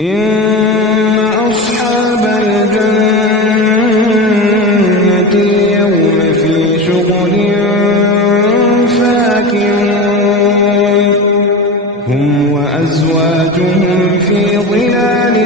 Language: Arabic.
إن أصحاب الجنة اليوم في شغل فاكهون هم وأزواجهم في ظلال